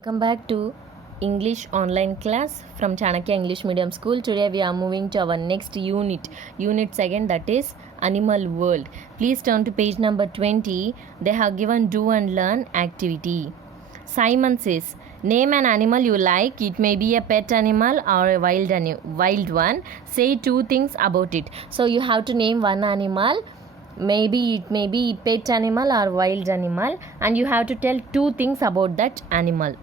Welcome back to English online class from Chanakya English Medium School. Today we are moving to our next unit second, that is Animal World. Please turn to page number 20. They have given do and learn activity. Simon says, name an animal you like. It may be a pet animal or a wild one. Say two things about it. So you have to name one animal. Maybe it may be pet animal or wild animal, and you have to tell two things about that animal.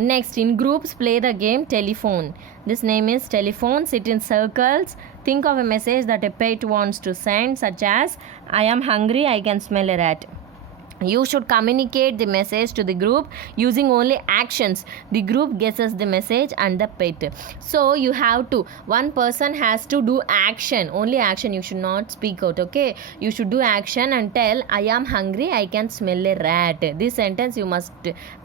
Next, in groups, play the game telephone. This name is telephone. Sit in circles. Think of a message that a pet wants to send, such as, I am hungry, I can smell a rat. You should communicate the message to the group using only actions. The group guesses the message and the pet. So you have to, one person has to do action, only action. You should not speak out, okay? You should do action and tell, I am hungry, I can smell a rat. This sentence you must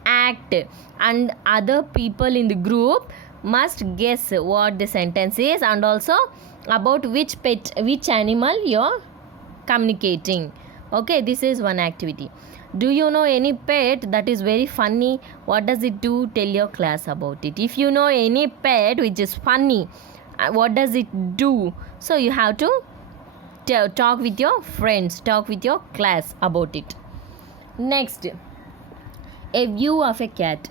act, and other people in the group must guess what the sentence is and also about which animal you're communicating. Okay, this is one activity. Do you know any pet that is very funny? What does it do? Tell your class about it. If you know any pet which is funny, what does it do? So you have to talk with your friends, talk with your class about it. Next, a view of a cat.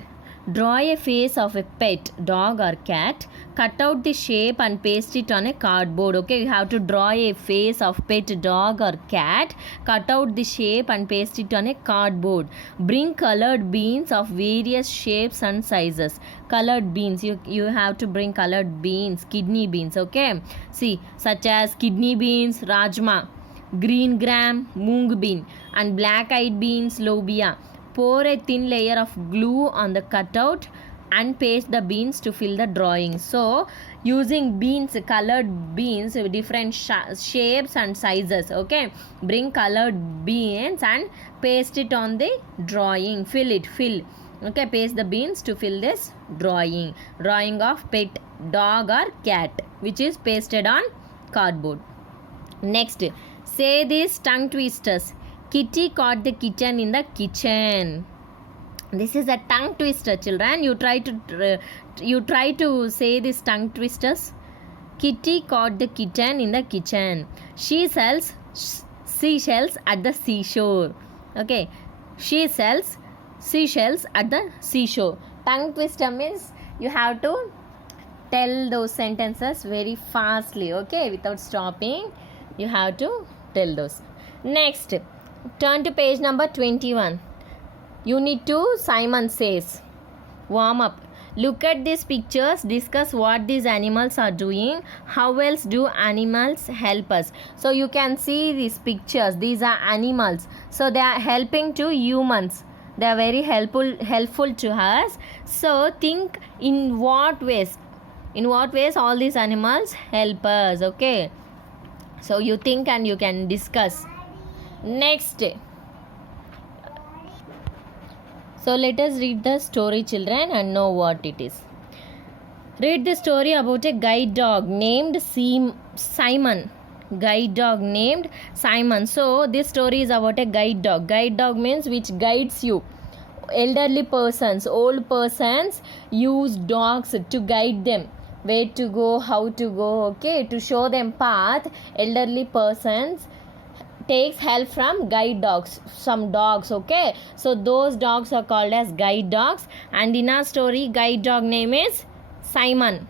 Draw a face of a pet, dog or cat. Cut out the shape and paste it on a cardboard. Okay, you have to draw a face of pet, dog or cat. Cut out the shape and paste it on a cardboard. Bring colored beans of various shapes and sizes. Colored beans, you have to bring colored beans, kidney beans. Okay, see, such as kidney beans, rajma, green gram, mung bean, and black-eyed beans, lobia. Pour a thin layer of glue on the cutout and paste the beans to fill the drawing. So using beans, colored beans, different shapes and sizes. Okay, bring colored beans and paste it on the drawing. Fill. Okay, paste the beans to fill this drawing of pet, dog or cat, which is pasted on cardboard. Next, say these tongue twisters. Kitty caught the kitten in the kitchen. This is a tongue twister, children. You try to say these tongue twisters. Kitty caught the kitten in the kitchen. She sells seashells at the seashore. Okay, she sells seashells at the seashore. Tongue twister means you have to tell those sentences very fastly. Okay, without stopping, you have to tell those. Next, turn to page number 21. Unit 2, Simon says. Warm up. Look at these pictures. Discuss what these animals are doing. How else do animals help us? So you can see these pictures. These are animals. So they are helping to humans. They are very helpful to us. So think in what ways. In what ways all these animals help us. Okay. So you think and you can discuss. Next, so let us read the story, children, and know what it is. Read the story about a guide dog named Simon. Guide dog named Simon. So this story is about a guide dog. Guide dog means which guides you. Elderly persons, old persons use dogs to guide them. Where to go, how to go, okay, to show them path. Elderly persons takes help from guide dogs, some dogs. Okay, so those dogs are called as guide dogs, and in our story guide dog name is Simon.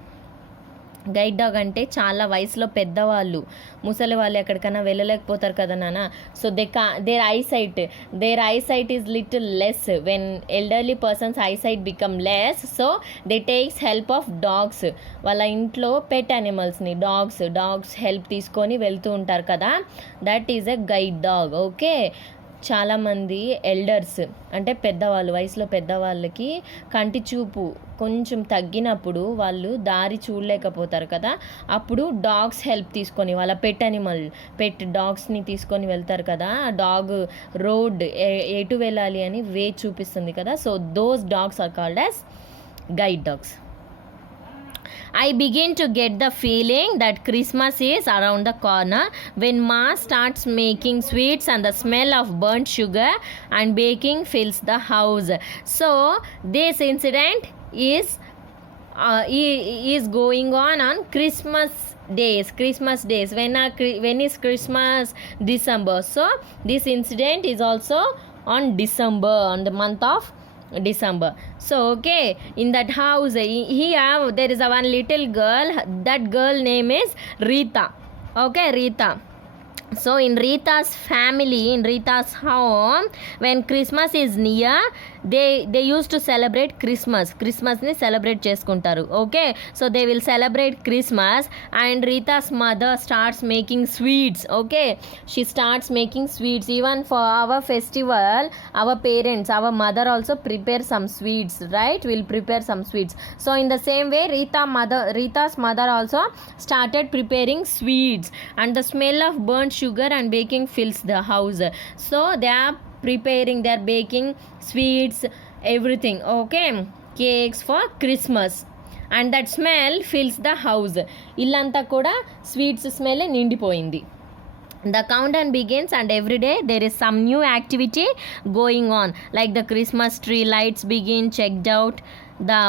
Guide dog అంటే చాలా వయసులో పెద్దవాళ్ళు, ముసలి వాళ్ళు ఎక్కడికైనా వెళ్ళలేకపోతారు కదా నాన్న. So their eyesight is little less. When elderly persons eyesight become less, so they takes help of dogs. వాళ్ళ ఇంట్లో పెట్ యానిమల్స్ని డాగ్స్ హెల్ప్ తీసుకొని వెళ్తూ ఉంటారు కదా, that is a guide dog. Okay, చాలామంది ఎల్డర్స్ అంటే పెద్దవాళ్ళు, వయసులో పెద్దవాళ్ళకి కంటి చూపు కొంచెం తగ్గినప్పుడు వాళ్ళు దారి చూడలేకపోతారు కదా, అప్పుడు డాగ్స్ హెల్ప్ తీసుకొని వాళ్ళ పెట్ డాగ్స్ని తీసుకొని వెళ్తారు కదా. డాగ్ రోడ్ ఎటు వెళ్ళాలి అని వే చూపిస్తుంది కదా. So those dogs are called as guide dogs. I begin to get the feeling that Christmas is around the corner when Ma starts making sweets and the smell of burnt sugar and baking fills the house. So this incident is going on Christmas days. When is Christmas? December. So this incident is also on December, on the month of December. So okay, in that house here there is a one little girl. That girl name is Rita. Okay, Rita. So in Rita's family, in Rita's home, when Christmas is near, they used to celebrate Christmas ni celebrate చేసుకుంటారు. Okay, so they will celebrate Christmas and Rita's mother starts making sweets. Okay, she starts making sweets. Even for our festival, our parents, our mother also prepare some sweets, right? Will prepare some sweets. So in the same way, Rita's mother also started preparing sweets, and the smell of burnt sugar and baking fills the house. So they are baking sweets, everything, okay, cakes for Christmas, and that smell fills the house. Illanta kuda sweets smell nindipoyindi. The countdown begins and every day there is some new activity going on, like the Christmas tree lights being checked out, the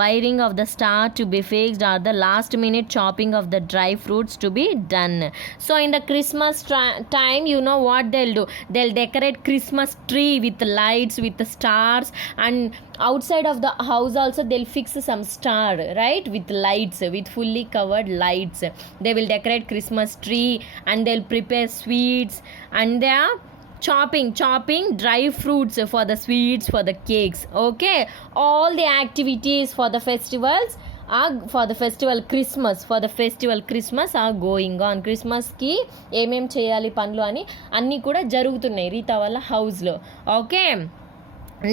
wiring of the star to be fixed, or the last minute chopping of the dry fruits to be done. So in the Christmas time, you know what they'll do? They'll decorate Christmas tree with lights, with the stars, and outside of the house also they'll fix some star, right, with lights, with fully covered lights. They will decorate Christmas tree and they'll prepare sweets, and they are chopping dry fruits for the sweets, for the cakes. Okay, all the activities for the festivals for the festival Christmas are going on. Christmas ki ఏమేం చేయాలి పనులు అని అన్నీ కూడా జరుగుతున్నాయి రీతా వాళ్ళ హౌస్లో. Okay,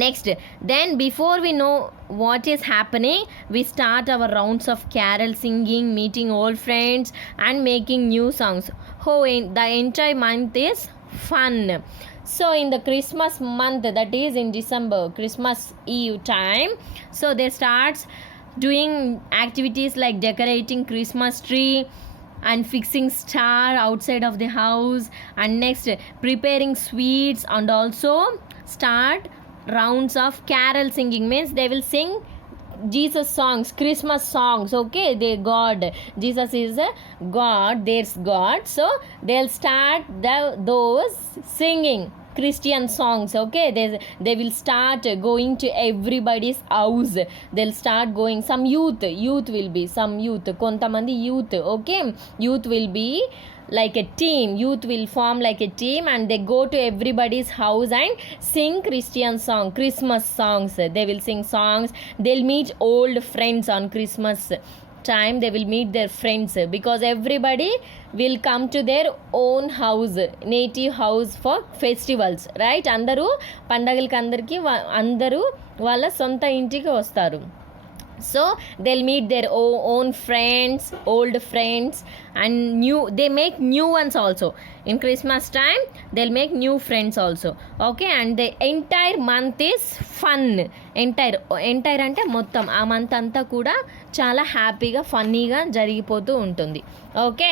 next, then before we know what is happening, we start our rounds of carol singing, meeting old friends and making new songs. The entire month is fun. So in the Christmas month, that is in December, Christmas Eve time, so they starts doing activities like decorating Christmas tree and fixing star outside of the house, and next preparing sweets, and also start rounds of carol singing. Means they will sing Jesus songs, Christmas songs. Okay, Jesus is a God, there's God, so they'll start those singing Christian songs. Okay, they will start going to everybody's house. They'll start going, some youth will be, some youth, kontamandi youth. Okay, youth will be like a team. Youth will form like a team and they go to everybody's house and sing Christian song, Christmas songs. They will sing songs. They'll meet old friends on Christmas time. They will meet their friends because everybody will come to their own house, native house for festivals, right? Andaru pandagalaku andarki andaru wala sonta intiki vastaru. So they'll meet their own friends, old friends, and they make new ones also. In Christmas time they'll make new friends also. Okay, and the entire month is fun. Entire అంటే మొత్తం ఆ month అంతా కూడా చాలా హ్యాపీగా ఫన్నీగా జరిగిపోతూ ఉంటుంది. Okay,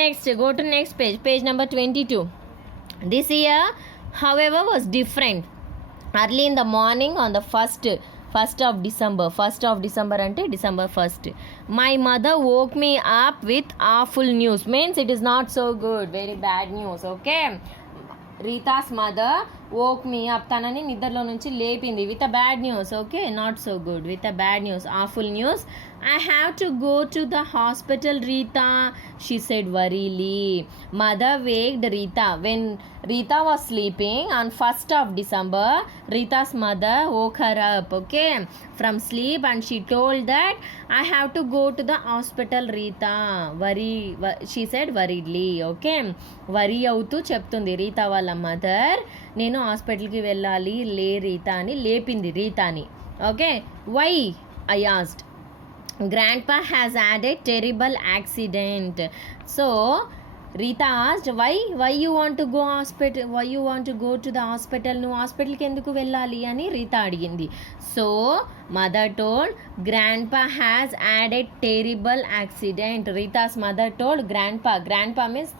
next go to next page number 22. This year however was different. Early in the morning on the first of December అంటే December 1st, my mother woke me up with awful news. Means it is not so good, very bad news. Okay, Rita's mother woke me up, తనని నిద్రలో నుంచి లేపింది with a bad news. Okay, not so good, with a bad news, awful news. I have to go to the hospital, Rita, she said worriedly. Mother waked Rita when Rita was sleeping on 1st of December. Rita's mother woke her up, okay, from sleep, and she told that I have to go to the hospital, Rita. She said worriedly. Okay, worry అవుతూ చెప్తుంది రీతా వాళ్ళ mother, నేను హాస్పిటల్కి వెళ్ళాలి లే Rita అని లేపింది రీతాని. Okay, why I asked. Grandpa has had a terrible accident. So Rita asked, why you want to go hospital, why you want to go to the hospital, నువ్వు హాస్పిటల్కి ఎందుకు వెళ్ళాలి అని రీతా అడిగింది. So mother told, grandpa has had a terrible accident. Rita's mother told grandpa means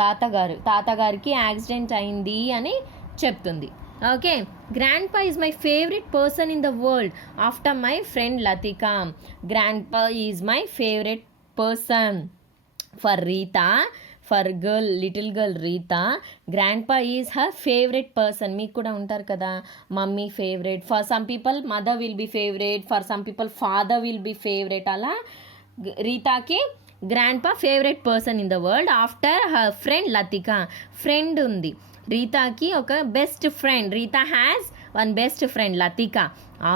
తాతగారికి accident అయింది అని చెప్తుంది. Okay, grandpa is my favourite person in the world after my friend Latika. Grandpa is my favourite person. For Rita, for little girl Rita, grandpa is her favorite person. మీకు కూడా ఉంటారు కదా mummy favourite. For some people mother will be favourite, for some people father will be favourite. అలా రీతాకి grandpa favourite person in the world after her friend Latika. Friend ఉంది రీతాకి, ఒక best friend. Rita has one best friend Latika.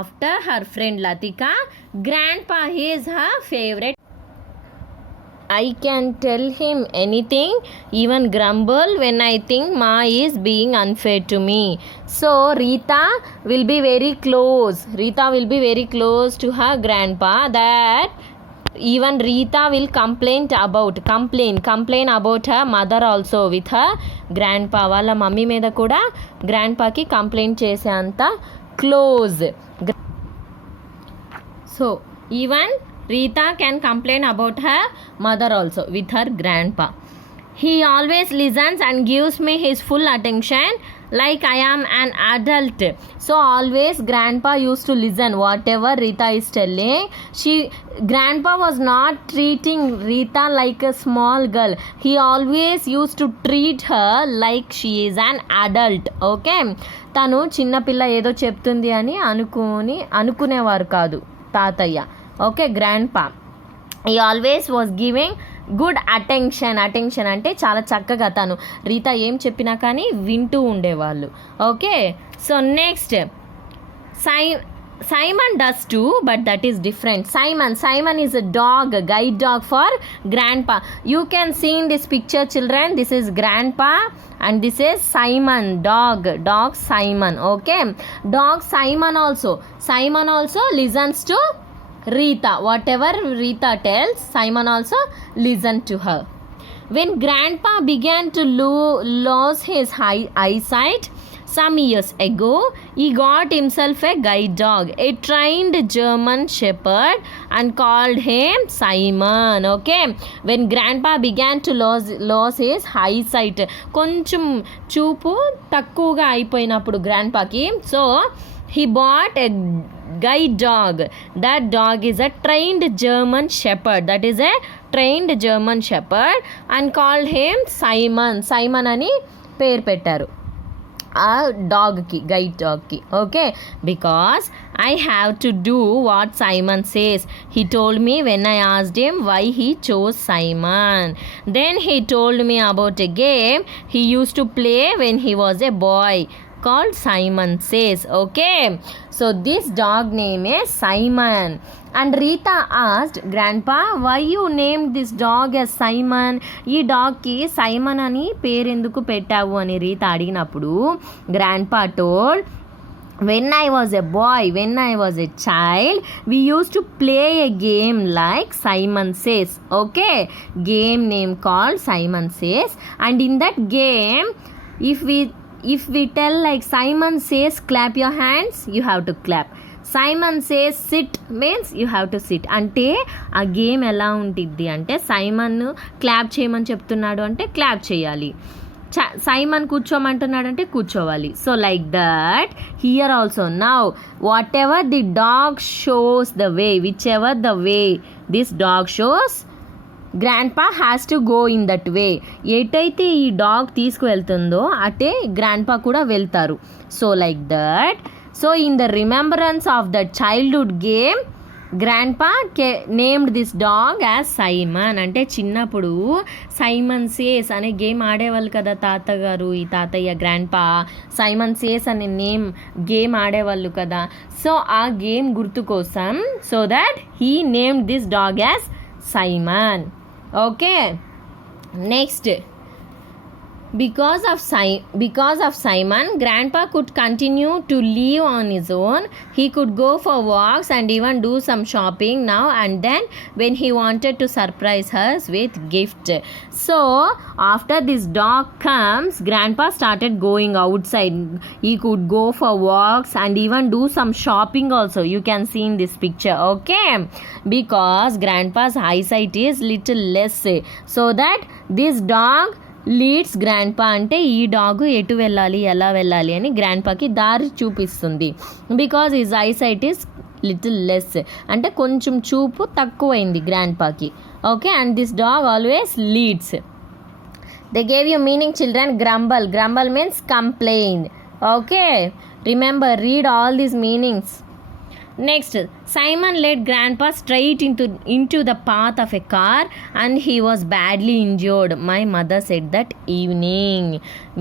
After her friend Latika, grandpa is her favourite. I can tell him anything, even grumble when I think Ma is being unfair to me. So Rita will be very close. Rita will be very close to her grandpa, that even Rita will complain about her mother also with her grandpa. వాళ్ళ mummy మీద కూడా గ్రాండ్పాకి complaint చేసే అంత close. So even Rita can complain about her mother also with her grandpa. He always listens and gives me his full attention like I am an adult. So always grandpa used to listen whatever Rita is telling. Grandpa was not treating Rita like a small girl. He always used to treat her like she is an adult. Okay, తను చిన్నపిల్ల ఏదో చెప్తుంది అని అనుకునేవారు కాదు తాతయ్య. Okay, grandpa ఈ always was giving good attention అంటే చాలా చక్కగా తను రీతా ఏం చెప్పినా కానీ వింటూ ఉండేవాళ్ళు. Okay, so next Simon does too, but that is different. Simon is a dog, a guide dog for grandpa. You can see in this picture, children, this is grandpa and this is Simon, dog Simon. Okay, dog Simon also listens to Rita. Whatever Rita tells, Simon also listened to her. When grandpa began to lose his eyesight some years ago, he got himself a guide dog, a trained German shepherd, and called him Simon. Okay, when grandpa began to lose his eyesight, కొంచెం చూపు తక్కువగా అయిపోయినప్పుడు గ్రాండ్పాకి, so he bought a guide dog. That dog is a trained German shepherd. And called him Simon అని పేరు పెట్టారు ఆ డాగ్కి, గైడ్ డాగ్కి. Okay, because I have to do what Simon says. He told me when I asked him why he chose Simon. Then he told me about a game he used to play when he was a boy called Simon Says. Okay, so this dog name is Simon. And Rita asked grandpa, why you named this dog as Simon? ఈ డాగ్కి Simon అని పేరెందుకు పెట్టావు అని రీత అడిగినప్పుడు grandpa told, when I was a child, we used to play a game like Simon Says. Okay, game name called Simon Says. And in that game, if we tell like Simon says clap your hands, you have to clap. Simon says sit means you have to sit. అంటే ఆ game ఎలా ఉంటుంది అంటే Simon clap చేయమని చెప్తున్నాడు అంటే clap చేయాలి, Simon కూర్చోమంటున్నాడు అంటే కూర్చోవాలి. So like that here also now whatever the dog shows the way, whichever the way this dog shows, grandpa has to go in that way. ఎటైతే ఈ dog తీసుకువెళ్తుందో అటే గ్రాండ్పా కూడా వెళ్తారు. So like that, so in the remembrance of the childhood game grandpa named this dog as Simon. అంటే చిన్నప్పుడు Simon says అనే game ఆడేవాళ్ళు కదా తాతగారు, ఈ తాతయ్య గ్రాండ్పా సైమన్ సేస్ అనే గేమ్ ఆడేవాళ్ళు కదా. సో ఆ గేమ్ గుర్తు కోసం so that he named this dog as Simon. Okay, next Because of Simon, Grandpa could continue to live on his own. He could go for walks and even do some shopping now and then when he wanted to surprise us with gift. So after this dog comes, Grandpa started going outside. He could go for walks and even do some shopping also. You can see in this picture, okay? Because Grandpa's eyesight is little less, so that this dog leads grandpa అంటే ఈ dog ఎటు వెళ్ళాలి ఎలా వెళ్ళాలి అని గ్రాండ్పాకి దారి చూపిస్తుంది. Because his eyesight is little less అంటే కొంచెం చూపు తక్కువైంది గ్రాండ్పాకి, okay? And this dog always leads. They gave you meaning children. Grumble means complain, okay? Remember, read all these meanings. Next, Simon led Grandpa straight into the path of a car and he was badly injured. My mother said that evening.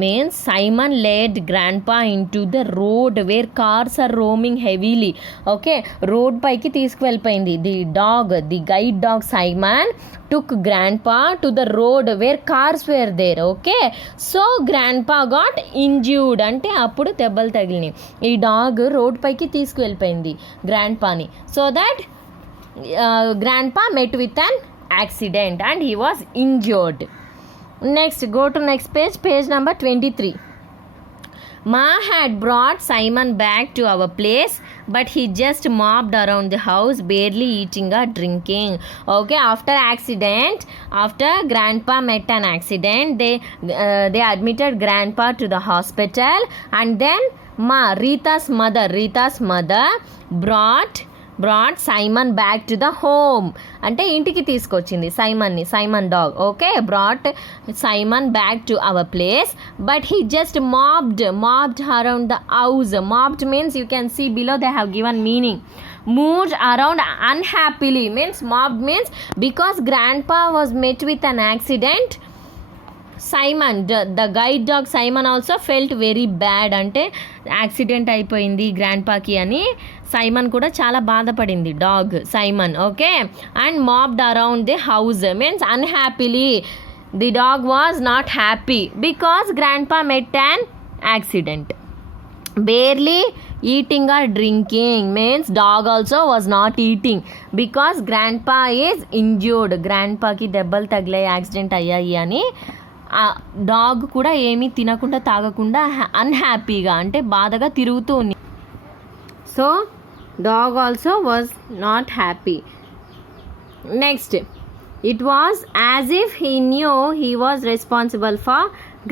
Means Simon led Grandpa into the road where cars are roaming heavily. Okay, road paiki తీసుకువెళ్ళిపోయింది. The guide dog Simon took Grandpa to the road where cars were there. Okay, so Grandpa got injured అంటే అప్పుడు దెబ్బలు తగిలినాయి. ఈ dog road పైకి తీసుకువెళ్ళిపోయింది గ్రాండ్పాని. So that Grandpa met with an accident and he was injured. Next, go to next page number 23. Ma had brought Simon back to our place, but he just mopped around the house, barely eating or drinking. Okay, after Grandpa met an accident, they admitted Grandpa to the hospital, and then Rita's mother brought Simon back to the home. అంటే ఇంటికి తీసుకొచ్చింది Simon dog. Okay, brought Simon back to our place, but he just mopped around the house. Mopped means, you can see below they have given meaning. Moved around unhappily means, mopped means because Grandpa was met with an accident. Simon, the guide dog Simon also felt very bad. అంటే accident అయిపోయింది గ్రాండ్పాకి అని Simon కూడా చాలా బాధపడింది, dog Simon. Okay, and moped around the house means unhappily. The dog was not happy because grandpa met an accident. barely eating or drinking means dog also was not eating because grandpa is injured. grandpa ki దెబ్బలు తగిలాయి, accident అయ్యాయి అని dog కూడా ఏమీ తినకుండా తాగకుండా అన్హ్యాపీగా అంటే బాధగా తిరుగుతూ ఉంది. So dog also was not happy. Next, it was as if he knew he was responsible for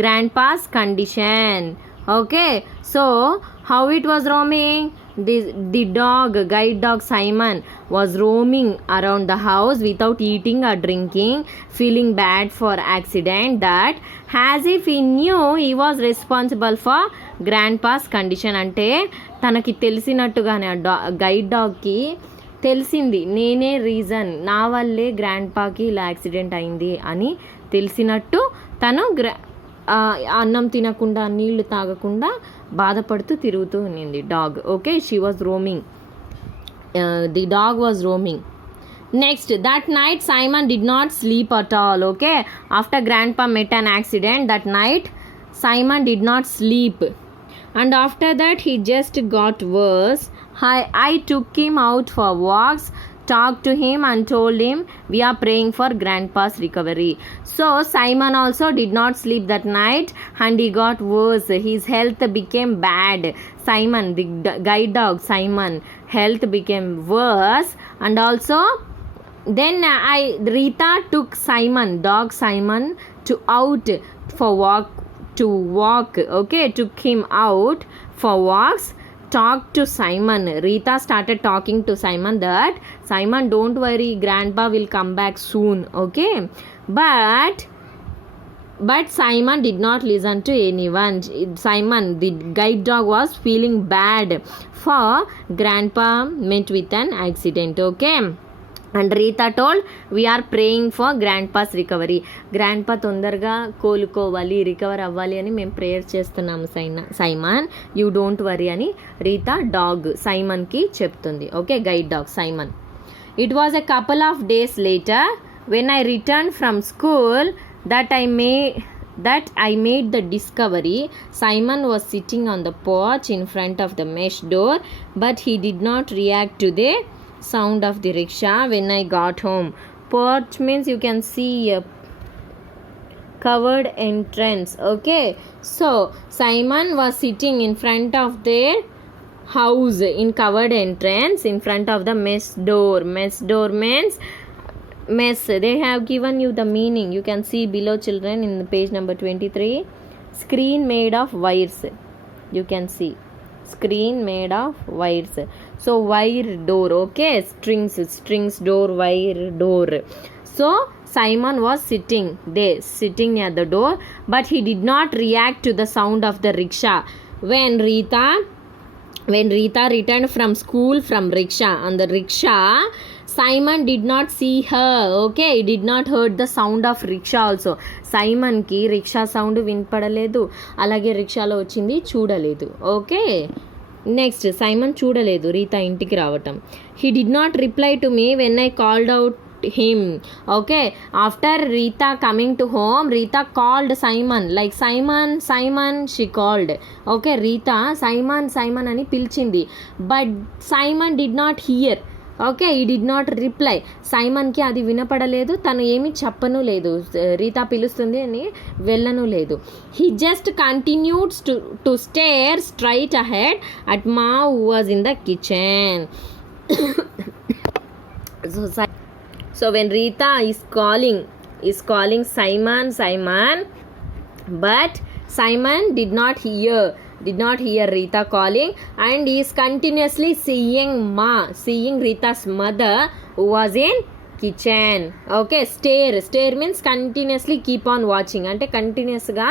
grandpa's condition. Okay, so how it was roaming? The guide dog Simon was roaming around the house without eating or drinking, feeling bad for accident, that as if he knew he was responsible for grandpa's condition. అంటే తనకి తెలిసినట్టుగానే guide డాగ్కి తెలిసింది, నేనే reason, నా వల్లే గ్రాండ్పాకి ఇలా accident అయింది అని తెలిసినట్టు తను అన్నం తినకుండా నీళ్లు తాగకుండా బాధపడుతూ తిరుగుతూ ఉన్నింది dog. Okay, she was roaming, the dog was roaming. Next, that night Simon did not sleep at all. Okay, after grandpa met an accident, that night Simon did not sleep. And after that he just got worse. I took him out for walks, talked to him and told him we are praying for grandpa's recovery. So Simon also did not sleep that night and he got worse. His health became bad. Simon, the guide dog Simon, health became worse. And also then Rita took Simon, dog Simon, for walk. Okay, took him out for walks, talked to Simon. Rita started talking to Simon that Simon, don't worry, grandpa will come back soon. Okay, but Simon did not listen to anyone. Simon, the guide dog, was feeling bad for grandpa met with an accident. Okay, and Rita told we are praying for grandpa's recovery. grandpa తొందరగా కోలుకోవాలి, recover అవ్వాలి అని మేము prayer చేస్తున్నాము Simon, you don't worry అని Rita dog సైమన్కి చెప్తుంది. Okay, guide dog Simon. It was a couple of days later when I returned from school that I that I made the discovery. Simon was sitting on the porch in front of the mesh door, but he did not react to the sound of the rickshaw when I got home. Porch means you can see a covered entrance. Okay, so Simon was sitting in front of their house in covered entrance in front of the mess door. Mess door means mess. They have given you the meaning. You can see below, children, in the page number 23. Screen made of wires. You can see screen made of wires. So wire door. Okay, strings door, wire door. So Simon was sitting near the door, but he did not react to the sound of the rickshaw. When Rita returned from school from rickshaw, on the rickshaw, Simon did not see her. Okay, he did not heard the sound of rickshaw also. Simon ki rickshaw sound వినపడలేదు, అలాగే రిక్షాలో వచ్చింది చూడలేదు. Okay, next Simon చూడలేదు రీతా ఇంటికి రావటం. He did not reply to me when I called out him. Okay, after Rita coming to home, Rita called Simon, like Simon she called. Okay, Rita Simon అని పిలిచింది, but Simon did not hear. Okay, ఈ did not reply. సైమన్కి అది వినపడలేదు, తను ఏమి చెప్పను లేదు, రీతా పిలుస్తుంది అని వెళ్ళను లేదు. He just continued to stare straight ahead at Ma who was in the kitchen. So when Rita is calling Simon, but Simon did not hear Rita calling, and he is continuously seeing Rita's mother who was in kitchen. Okay, stare means continuously keep on watching. అంటే కంటిన్యూస్గా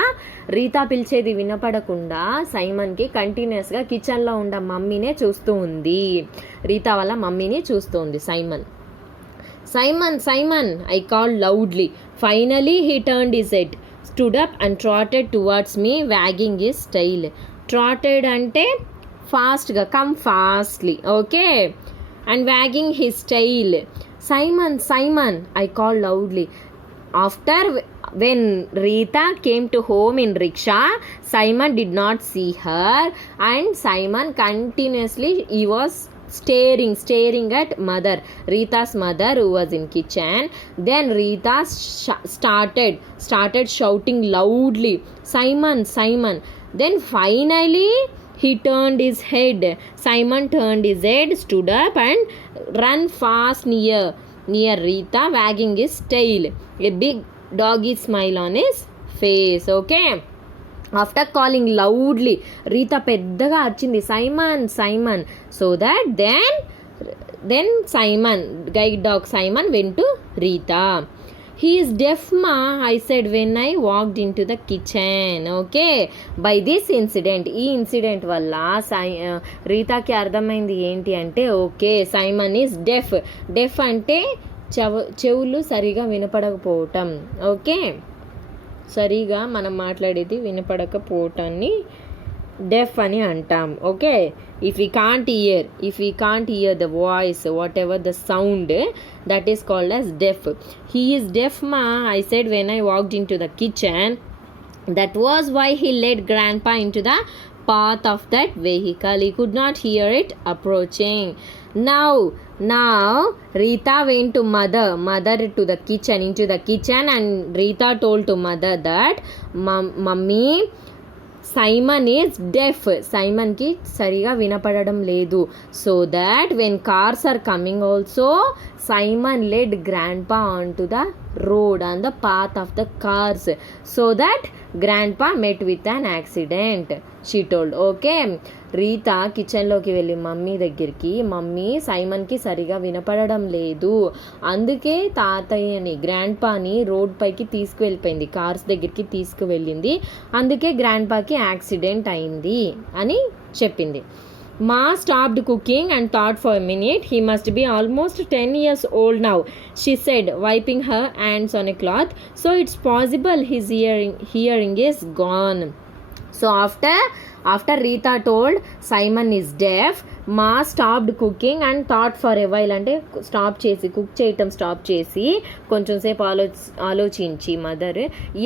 రీతా పిలిచేది వినపడకుండా సైమన్కి కంటిన్యూస్గా కిచెన్లో ఉన్న మమ్మీనే చూస్తూ ఉంది. రీతా వాళ్ళ మమ్మీని చూస్తూ ఉంది Simon, I called loudly. Finally, he turned his head, stood up and trotted towards me, wagging his tail. Trotted ante fastga, come fastly. Okay, and wagging his tail. Simon, I called loudly. After when Rita came to home in rickshaw, Simon did not see her, and Simon continuously he was staring at Rita's mother who was in kitchen. Then Rita started shouting loudly, Simon. Then finally he turned his head. Simon turned his head, stood up and ran fast near Rita, wagging his tail. A big doggy smile on his face. Okay, after calling loudly, Rita పెద్దగా అరిచింది Simon. So that then Simon, guide dog Simon, went to Rita. He is deaf, ma, I said when I walked into the kitchen. Okay, by this incident, ఈ incident వల్ల రీతాకి అర్థమైంది ఏంటి అంటే, okay, Simon is డెఫ్ అంటే చెవులు సరిగా వినపడకపోవటం. Okay, సరిగా మనం మాట్లాడేది వినపడకపోవటాన్ని డెఫ్ అని అంటాం. Okay, if we can't hear the voice, whatever the sound, that is called as deaf. He is deaf, ma, I said when I walked into the kitchen. That was why he led grandpa into the path of that vehicle. He could not hear it approaching. Now Rita went to mother to the kitchen, into the kitchen, and Rita told to mother that mummy, Simon is deaf. సైమన్కి సరిగా వినపడడం లేదు. So that when cars are coming also, Simon led grandpa onto the road, on the path of the cars, so that grandpa met with an accident, she told. Okay, Rita కిచెన్లోకి వెళ్ళి mummy దగ్గరికి, mummy సైమన్కి సరిగా వినపడడం లేదు, అందుకే తాతయ్యని గ్రాండ్పాని road పైకి తీసుకువెళ్ళిపోయింది, cars దగ్గరికి తీసుకువెళ్ళింది, అందుకే గ్రాండ్పాకి యాక్సిడెంట్ అయింది అని చెప్పింది. Ma stopped cooking and thought for a minute. He must be almost 10 years old now, she said, wiping her hands on a cloth. So it's possible his hearing is gone. So After Rita told Simon is deaf, Ma stopped cooking and thought for a while. అంటే stop చేసి cook చేయటం stop చేసి కొంచెం సేపు ఆలోచించి mother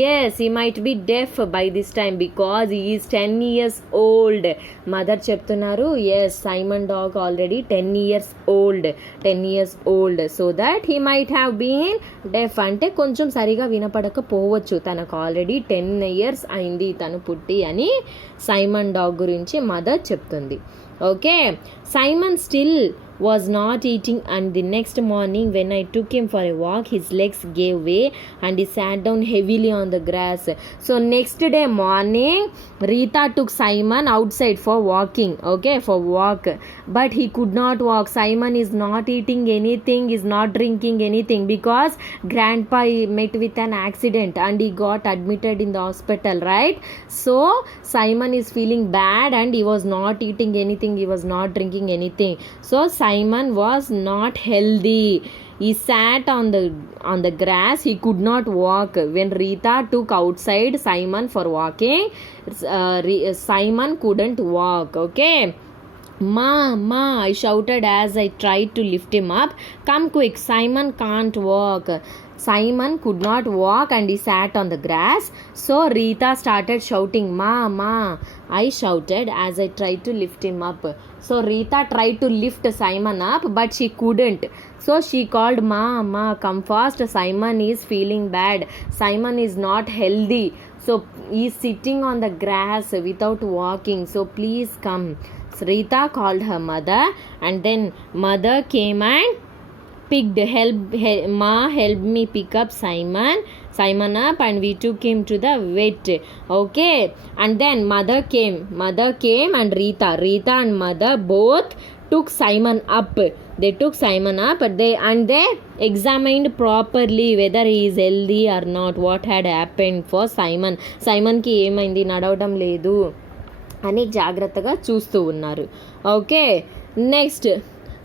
says he might be deaf by this time because he is 10 years old. Mother చెప్తున్నారు says Simon dog already 10 years old so that he might have been deaf అంటే కొంచెం సరిగా వినపడకపోవచ్చు, తనకు ఆల్రెడీ 10 years అయింది తను పుట్టి అని సైమన్ డాగ్ గురించి మదర్ చెప్తుంది. Okay, Simon still was not eating, and the next morning when I took him for a walk his legs gave way and he sat down heavily on the grass. So next day morning Rita took Simon outside for walking, okay, for walk, but he could not walk. Simon is not eating anything, is not drinking anything because grandpa met with an accident and he got admitted in the hospital, right? So Simon is feeling bad and he was not eating anything, he was not drinking anything. So Simon was not healthy. He sat on the grass. He could not walk. When Rita took outside Simon for walking, Simon couldn't walk. Okay. Ma, I shouted as I tried to lift him up. Come quick, Simon can't walk. Simon could not walk and he sat on the grass. So Rita started shouting, Ma, I shouted as I tried to lift him up. So Rita tried to lift Simon up but she couldn't. So she called, Ma, come fast. Simon is feeling bad. Simon is not healthy. So he is sitting on the grass without walking. So please come. So Rita called her mother and then mother came and Ma helped me pick up Simon up and we took him to the vet. Okay, and then mother came and Rita and mother both took Simon up. They took Simon up they examined properly whether he is healthy or not, what had happened for Simon కి ఏమైంది, నడవడం లేదు అని జాగ్రత్తగా చూస్తూ ఉన్నారు. Okay, next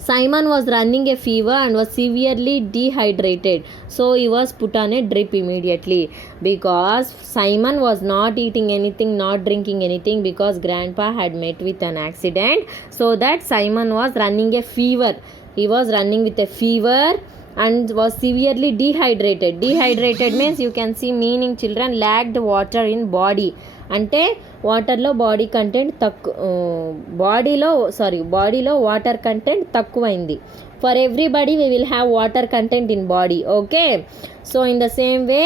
Simon was running a fever and was severely dehydrated. So he was put on a drip immediately because Simon was not eating anything, not drinking anything because grandpa had met with an accident. So that Simon was running a fever. He was running with a fever and was severely dehydrated. Dehydrated means you can see meaning children, lacked water in body. అంటే వాటర్లో బాడీలో water content తక్కువైంది. For everybody we will have water content in body. Okay, so in the same way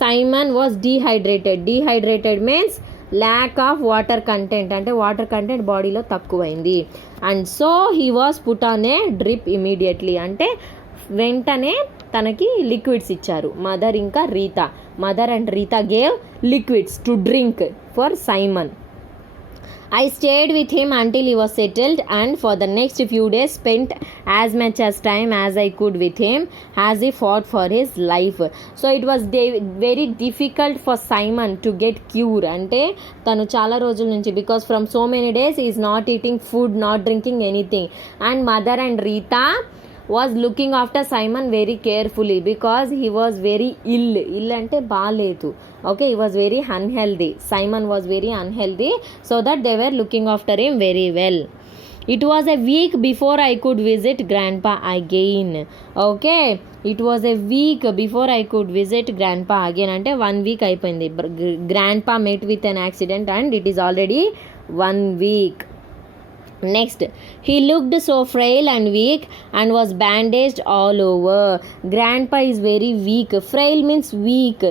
Simon was dehydrated means lack of water content, అంటే water content బాడీలో తక్కువైంది. And so he was put on a drip immediately, అంటే వెంటనే తనకి liquids ఇచ్చారు. Mother and Rita gave liquids to drink for Simon. I stayed with him until he was settled and for the next few days spent as much as time as I could with him as he fought for his life. So it was very difficult for Simon to get cure. అంటే తను చాలా రోజుల నుంచి because from so many days he is not eating food, not drinking anything, and mother and Rita was looking after Simon very carefully because he was very ill అంటే బాలేదు. Okay, he was very unhealthy. Simon was very unhealthy, so that they were looking after him very well. It was a week before I could visit grandpa again. Okay, it was a week before I could visit grandpa again. అంటే 1 week అయిపోయింది. Grandpa met with an accident and it is already 1 week. Next, he looked so frail and weak and was bandaged all over. Grandpa is very weak. Frail means weak.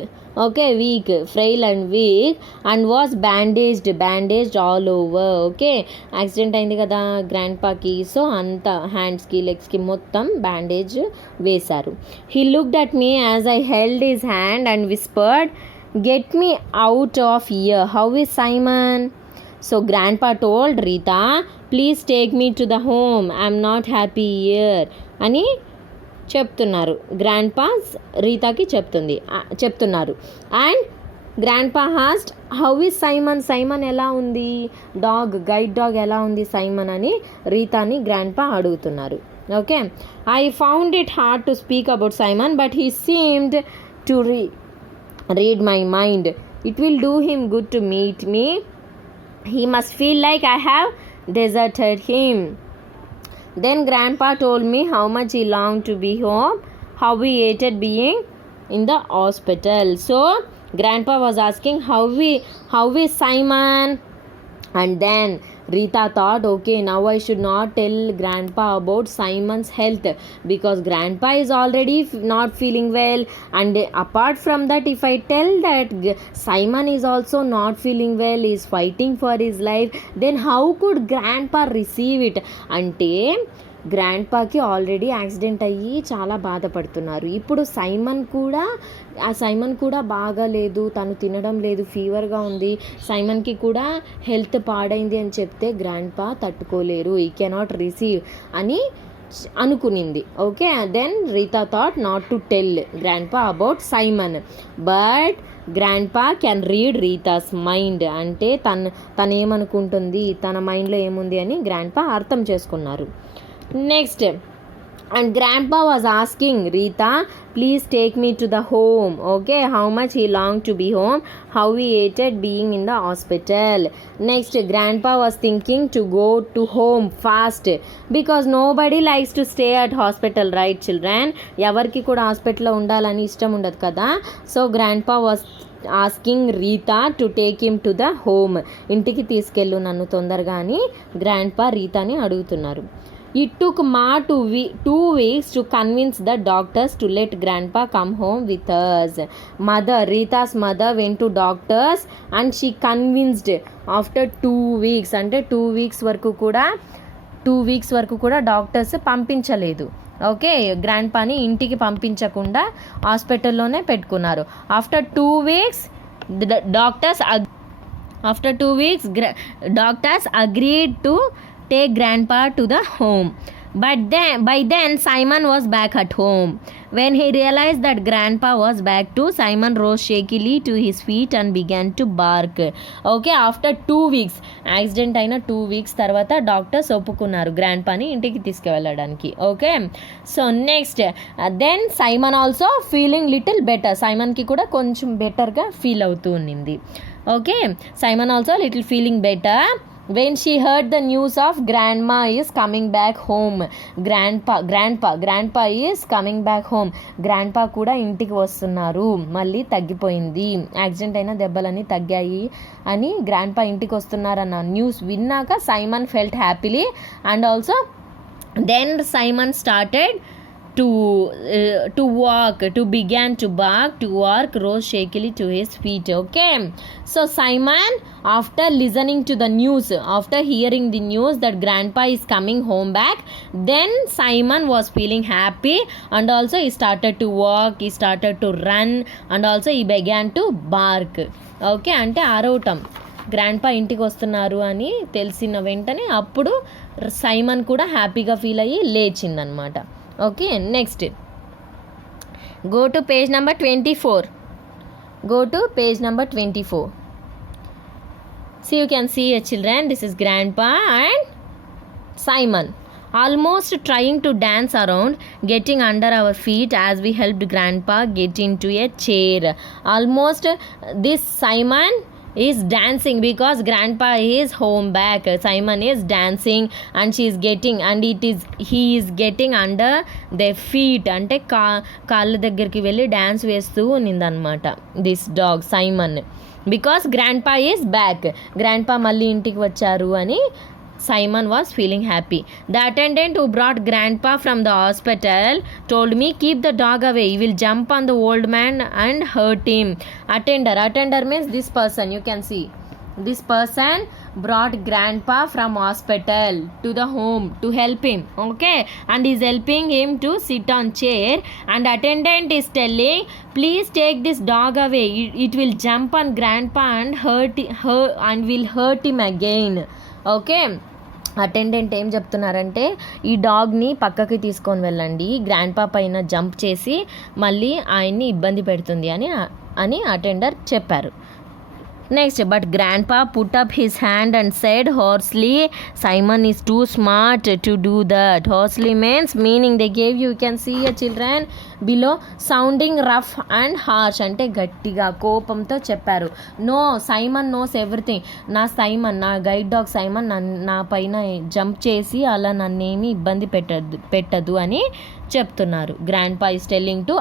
Okay, weak, frail and weak, and was bandaged all over. Okay, accident అయింది కదా గ్రాండ్పాకి, so అంత హ్యాండ్స్కి లెగ్స్కి మొత్తం bandage వేశారు. He looked at me as I held his hand and whispered, "Get me out of here. How is Simon?" So grandpa told Rita, "Please take me to the home. I'm not happy here." అని చెప్తున్నారు. Grandpa రీతాకి చెప్తున్నారు. And grandpa host, "how is Simon ఎలా ఉంది, guide dog ఎలా ఉంది Simon" అని రీతాని grandpa అడుగుతున్నారు. Okay, "I found it hard to speak about Simon, but he seemed to read my mind. It will do him good to meet me He must feel like I have deserted him. Then grandpa told me how much he longed to be home, how he hated being in the hospital. So grandpa was asking how is Simon. And then Rita thought, okay, now I should not tell grandpa about Simon's health because grandpa is already not feeling well. And apart from that, if I tell that Simon is also not feeling well, is fighting for his life, then how could grandpa receive it? Ante గ్రాండ్పాకి already accident అయ్యి చాలా బాధపడుతున్నారు. ఇప్పుడు Simon కూడా బాగాలేదు, తను తినడం లేదు, ఫీవర్గా ఉంది, సైమన్కి కూడా హెల్త్ పాడైంది అని చెప్తే గ్రాండ్పా తట్టుకోలేరు, ఈ కెనాట్ రిసీవ్ అని అనుకునింది. Okay, then Rita thought not to tell grandpa about Simon, but grandpa can read Rita's mind. అంటే తను ఏమనుకుంటుంది, తన మైండ్లో ఏముంది అని గ్రాండ్పా అర్థం చేసుకున్నారు. Next, and grandpa was asking Rita, please take me to the home. Okay, how much he longed to be home, how he hated being in the hospital. Next, grandpa was thinking to go to home fast because nobody likes to stay at hospital, right children? ఎవర్కి కూడా హాస్పిటల్లో ఉండాలని ఇష్టం ఉండదు కదా. So grandpa was asking Rita to take him to the home. ఇంటికి తీసుకెళ్ళు నన్ను తొందరగా అని గ్రాండ్పా రీతాని అడుగుతున్నారు. It took Ma 2 weeks to convince the doctors to let grandpa come home with us. Rita's mother went to doctors and she convinced after 2 weeks. అంటే 2 weeks వరకు కూడా డాక్టర్స్ పంపించలేదు. ఓకే, గ్రాండ్పాని ఇంటికి పంపించకుండా హాస్పిటల్లోనే పెట్టుకున్నారు. After 2 weeks doctors agreed to take grandpa to the home, but by then Simon was back at home. When he realized that grandpa was back too, Simon rose shakily to his feet and began to bark. Okay, after 2 weeks, accident అయిన 2 weeks తర్వాత doctors ఒప్పుకున్నారు గ్రాండ్పాని ఇంటికి తీసుకువెళ్ళడానికి. Okay, so next then Simon also feeling little better. సైమన్కి కూడా కొంచెం బెటర్గా ఫీల్ అవుతూ ఉన్నింది. Okay, Simon also little feeling better when she heard the news of grandma is coming back home. grandpa is coming back home. grandpa కూడా ఇంటికి వస్తున్నారు, మళ్ళీ తగ్గిపోయింది, యాక్సిడెంట్ అయిన దెబ్బలన్నీ తగ్గాయి అని గ్రాండ్పా ఇంటికి వస్తున్నారన్న న్యూస్ విన్నాక Simon felt happily and also then Simon started to walk, to began to bark, to walk, rose shakily to his feet. Okay, so Simon, after listening to the news, after hearing the news that grandpa is coming home back, then Simon was feeling happy and also he started to walk, he started to run and also he began to bark. Okay, అంటే ఆరవటం, grandpa ఇంటికి వస్తున్నారు అని తెలిసిన వెంటనే అప్పుడు Simon కూడా హ్యాపీగా feel అయ్యి లేచిందనమాట. Okay, next, go to page number 24. So you can see children, this is grandpa and Simon almost trying to dance around, getting under our feet as we helped grandpa get into a chair. Almost this Simon is dancing because grandpa is home back. Simon is dancing and he is getting under their feet. అంటే కాళ్ళ దగ్గరికి వెళ్ళి dance వేస్తూ ఉన్నిందనమాట this dog Simon, because grandpa is back. గ్రాండ్పా మళ్ళీ ఇంటికి వచ్చారు అని Simon was feeling happy. The attendant who brought grandpa from the hospital told me, keep the dog away, he will jump on the old man and hurt him. Attender means this person. You can see this person brought grandpa from hospital to the home to help him. Okay, and is helping him to sit on chair, and attendant is telling, please take this dog away, it will jump on grandpa and will hurt him again. Okay, attendant ఏం చెప్తున్నారంటే ఈ డాగ్ని పక్కకి తీసుకొని వెళ్ళండి, grandpa పైన jump చేసి మళ్ళీ ఆయన్ని ఇబ్బంది పెడుతుంది అని అటెండర్ చెప్పారు. Next, but grandpa put up his hand and said hoarsely, Simon is too smart to do that. Hoarsely means meaning they gave you can see your children below sounding rough and harsh అంటే గట్టిగా కోపంతో చెప్పారు. No Simon knows everything. నా guide dog Simon నా పైన jump చేసి అలా నన్నేమి ఇబ్బంది పెట్టదు అని చెప్తున్నారు. గ్రాండ్ పా is telling to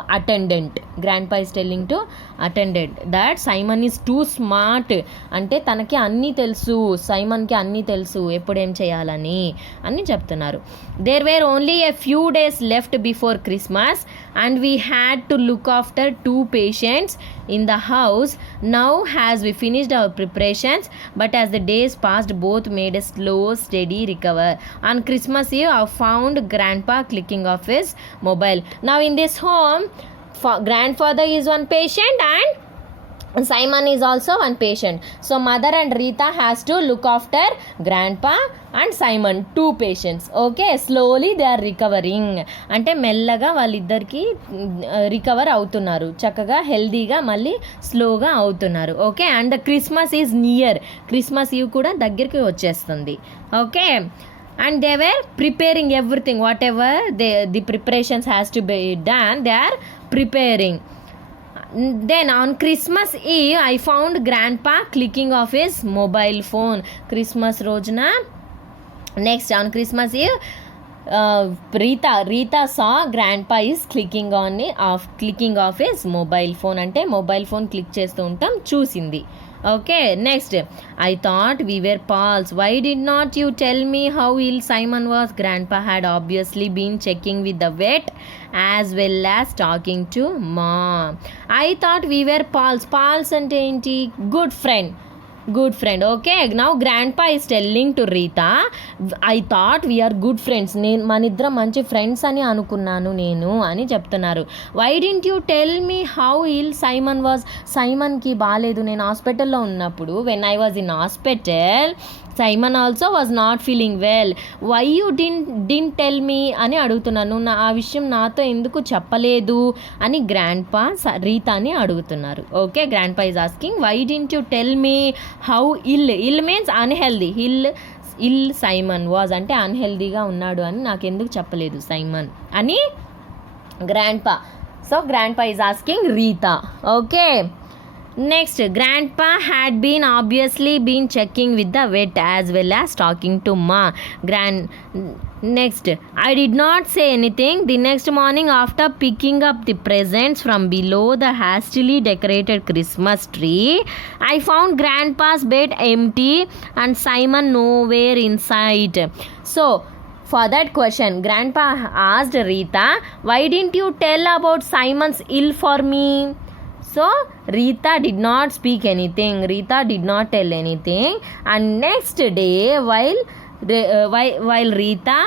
attendant that Simon is two smart అంటే తనకి అన్నీ తెలుసు, సైమన్కి అన్నీ తెలుసు ఎప్పుడేం చేయాలని అని చెప్తున్నారు. There were only a few days left before Christmas and we had to look after 2 patients in the house. Now as we finished our preparations, but as the days passed, both made a slow steady recover. On Christmas Eve I found grandpa clicking off his mobile. Now in this home grandfather is one patient and Simon is also one patient. So mother and Rita has to look after grandpa and Simon, 2 patients. Okay, slowly they are recovering. అంటే మెల్లగా వాళ్ళిద్దరికి recover అవుతున్నారు, చక్కగా హెల్దీగా మళ్ళీ స్లోగా అవుతున్నారు. Okay, and Christmas is near. Christmas eve కూడా దగ్గరికి వచ్చేస్తుంది. Okay, and they were preparing everything, whatever the preparations has to be done, they are preparing. Then on Christmas Eve I found grandpa clicking off his mobile phone. Christmas రోజున next on Christmas Eve Rita saw grandpa is clicking off his mobile phone అంటే mobile phone click చేస్తూ ఉంటాం చూసింది. Okay, next, I thought we were pals. Why did not you tell me how ill Simon was? Grandpa had obviously been checking with the vet as well as talking to mom. I thought we were pals. Pals ante enti? Good friend. Okay, now grandpa is telling to Rita, I thought we are good friends. మనిద్దరం మంచి friends అని అనుకున్నాను నేను అని చెప్తున్నారు. Why didn't you tell me how ill Simon was? సైమన్కి బాగాలేదు నేను హాస్పిటల్లో ఉన్నప్పుడు. When I was in hospital Simon also was not feeling well. Why you didn't tell me అని అడుగుతున్నాను. ఆ విషయం నాతో ఎందుకు చెప్పలేదు అని గ్రాండ్పా రీతాని అడుగుతున్నారు. Okay, grandpa is asking why didn't you tell me how ill means unhealthy. Ill Simon was అంటే అన్హెల్దీగా ఉన్నాడు అని నాకెందుకు చెప్పలేదు సైమన్ అని grandpa. So grandpa is asking Rita. Okay, next, grandpa had obviously been checking with the vet as well as talking to ma. Next, I did not say anything. The next morning after picking up the presents from below the hastily decorated Christmas tree, I found grandpa's bed empty and Simon nowhere in sight. So for that question grandpa asked Rita, why didn't you tell about Simon's ill for me? So Rita did not speak anything. Rita did not tell anything. And next day while Rita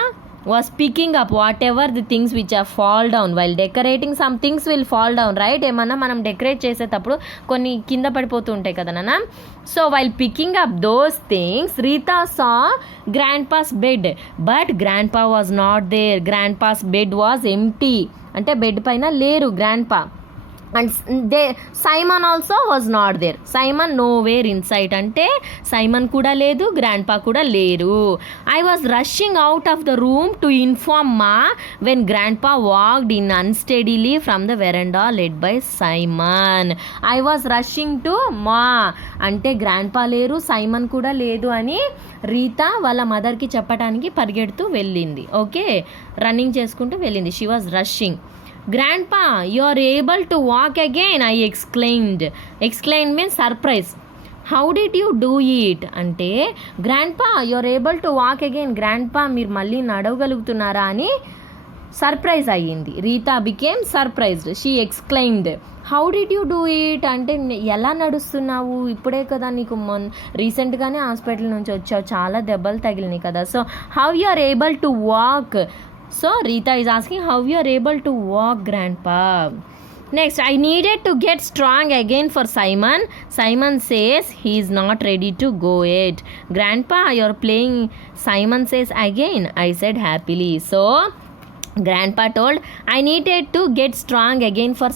was picking up whatever the things which are fall down, while decorating some things will fall down, right? ఏమన్నా మనం decorate చేసేటప్పుడు కొన్ని కింద పడిపోతూ ఉంటాయి కదా నాన్న. So while picking up those things Rita saw grandpa's bed, but grandpa was not there. Grandpa's bed was empty. అంటే బెడ్ పైన లేరు grandpa. And Simon also was not there. Simon nowhere in sight అంటే Simon కూడా లేదు, grandpa కూడా లేరు. I was rushing out of the room to inform Ma when grandpa walked in unsteadily from the veranda led by Simon. I was rushing to Ma అంటే grandpa లేరు, Simon కూడా లేదు అని రీతా వాళ్ళ మదర్కి చెప్పడానికి పరిగెడుతూ వెళ్ళింది. ఓకే, రన్నింగ్ చేసుకుంటూ వెళ్ళింది. She was rushing. Grandpa, you are able to walk again, I exclaimed. Exclaimed means surprise. How did you do it? అంటే grandpa, you are able to walk again. grandpa మీరు మళ్ళీ నడవగలుగుతున్నారా అని సర్ప్రైజ్ అయ్యింది. Rita became surprised. She exclaimed, how did you do it అంటే ఎలా నడుస్తున్నావు, ఇప్పుడే కదా నీకు రీసెంట్గానే హాస్పిటల్ నుంచి వచ్చావు, చాలా దెబ్బలు తగిలినాయి కదా. So how you are able to walk. So Rita is asking how you are able to walk, grandpa. Next, I needed to get strong again for Simon. Simon says he is not ready to go yet. Grandpa, you are playing, Simon says again, I said happily. So grandpa told I needed to get strong again for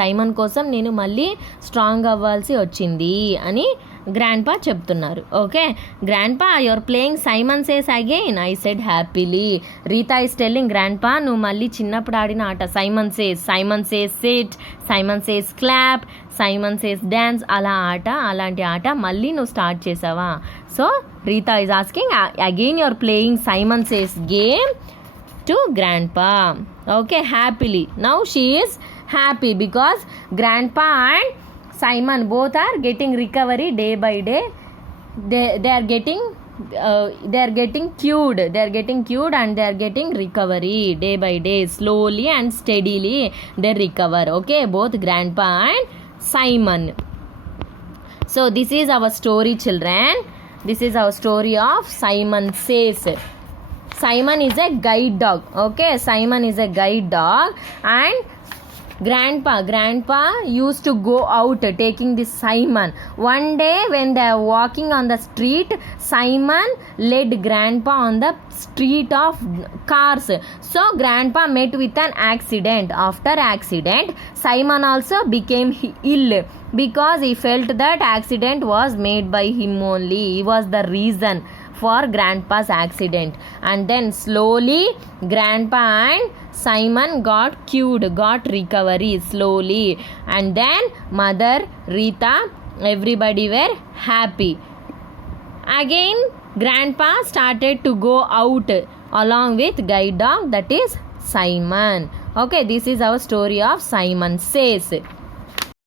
Simon కోసం నేను మళ్ళీ strong అవ్వాల్సి వచ్చింది అని grandpa చెప్తున్నారు. Okay, grandpa your playing Simon says again, I said happily. Rita is telling grandpa నువ్వు మళ్ళీ చిన్నప్పుడు ఆడిన ఆట Simon says SIT, Simon says clap, Simon says dance అలాంటి ఆట మళ్ళీ నువ్వు స్టార్ట్ చేసావా? So Rita is asking again your playing Simon says game to grandpa. Okay, happily. Now she is happy because grandpa and Simon both are getting recovery day by day. They are getting cured and they are getting recovery day by day, slowly and steadily they recover. Okay, both grandpa and Simon. So this is our story, children. This is our story of Simon Says. Simon is a guide dog. Okay, Simon is a guide dog and grandpa used to go out taking this Simon. One day when they are walking on the street, Simon led grandpa on the street of cars. So grandpa met with an accident. After accident, Simon also became ill because he felt that accident was made by him only. He was the reason for grandpa's accident, and then slowly grandpa and Simon got cured, got recovery slowly, and then mother, Rita, everybody were happy. Again grandpa started to go out along with guide dog, that is Simon. Okay, this is our story of Simon Says.